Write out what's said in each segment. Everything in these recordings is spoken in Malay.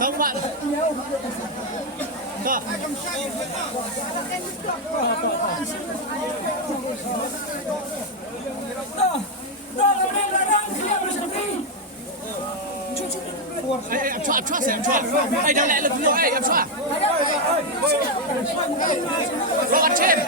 Không bạn. Em chọn xem chọn. Đây đâu lẽ lực nhiều ấy, em chọn. Rồi ăn trên.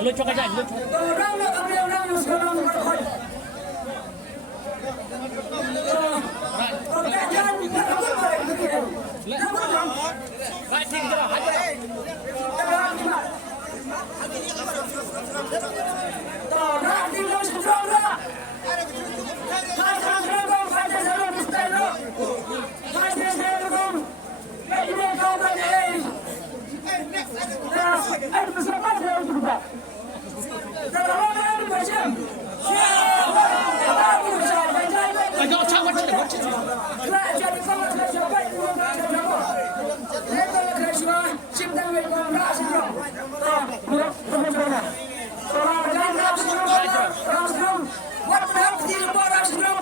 Lu cho cái rảnh lu. Lại tin cho hả? Tao ra tin cho xong ra. Hai thằng không phải để nó đi tay nó. Hai thằng không. Cái gì không phải để. Anh bisa bắt được juga. Kalau orang macam. Agak macam macam. Lah jadi kalau siapa yang siapa. Mereka kerja cinta mereka rasa dong. What the hell is the more rasa dong?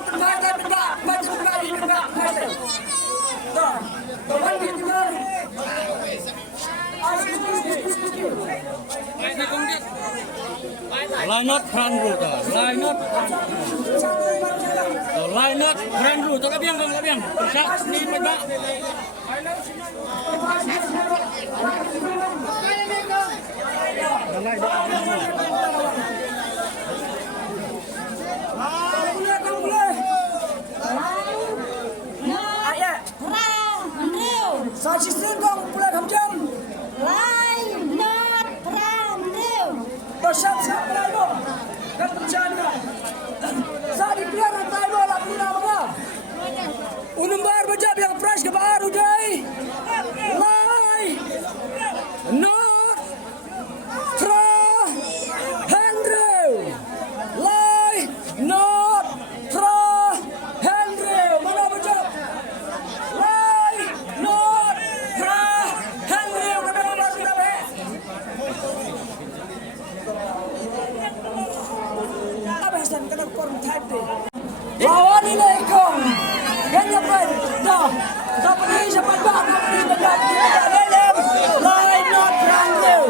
Line not front root, line not front root, tak biang, tak ni macam. Sa chi sin kong pula tham cham lai not pran reu to sap sap lai bo kat chan ka sa di pia na tai bo la puna ba unumbar bajab yang fresh ke baru dai lai not tra handreu lai not tra handreu mana bajab lai not tra handreu mana bajab abasan kana form type de lawan ini kong ganyan pa dah dapat ni siapa ba dapat lai not handreu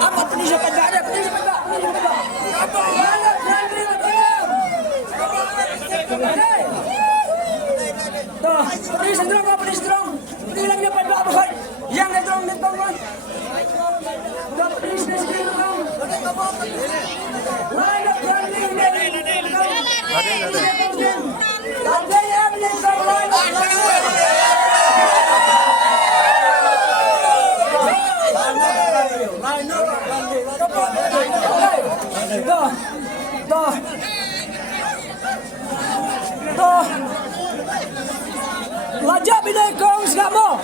apa ni siapa ba apa not handreu dah ni sendiri apa ni strong ni lang niya pa ba ba yang strong ni tong dapat ni sendiri lai not handreu ada yang ni strong lai Dah. Lajak bidai kong segamo.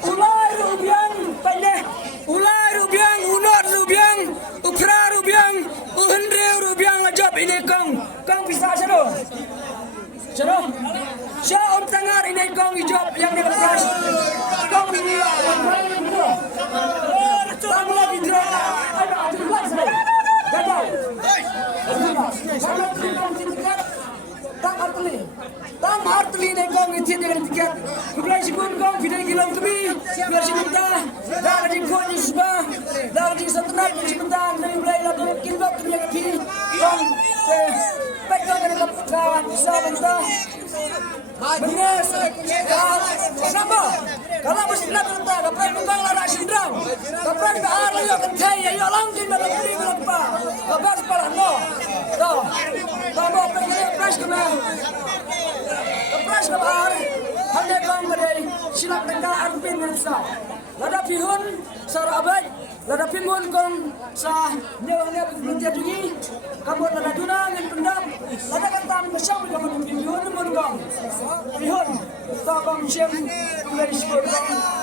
Ulai rubiang pele. Ulai rubiang unot rubiang upra rubiang uhendre rubiang lajak bidai kong. Kong bisa cero. Cero. Saya om tangar ini kong hijab yang dia lepas. Kong ini yang main bro. Tang lagi bro. Ada jelas saya. Gagal. Tang artli ne kong itin dengan tiket. Kublai sikun kong video gilang kami. Biar sikunta. Dah di koni suba. Dah di satnat sikunta. Nai mulai lagu kilbak kami yang pi. Kong pegang dengan kawan sabanta. Benar. Sama. Kalau mesti nak kata, kapal bukan lara sindrau. Kapal ke arah yo kan kaya yo langkin dalam kiri berapa. Kapal sepalah no. Tuh, bawa pergi fresh ke mana? Kapal ke arah. Hanya kau beri silap tengah arpin nasa. Lada pihun sarabat. Lada pihun kong sa nyawa begitu jadi. Kamu lada tunang dan pendam. Lada kentam bersama kamu pihun mun kong. Pihun. Kau kong siam dari sekolah.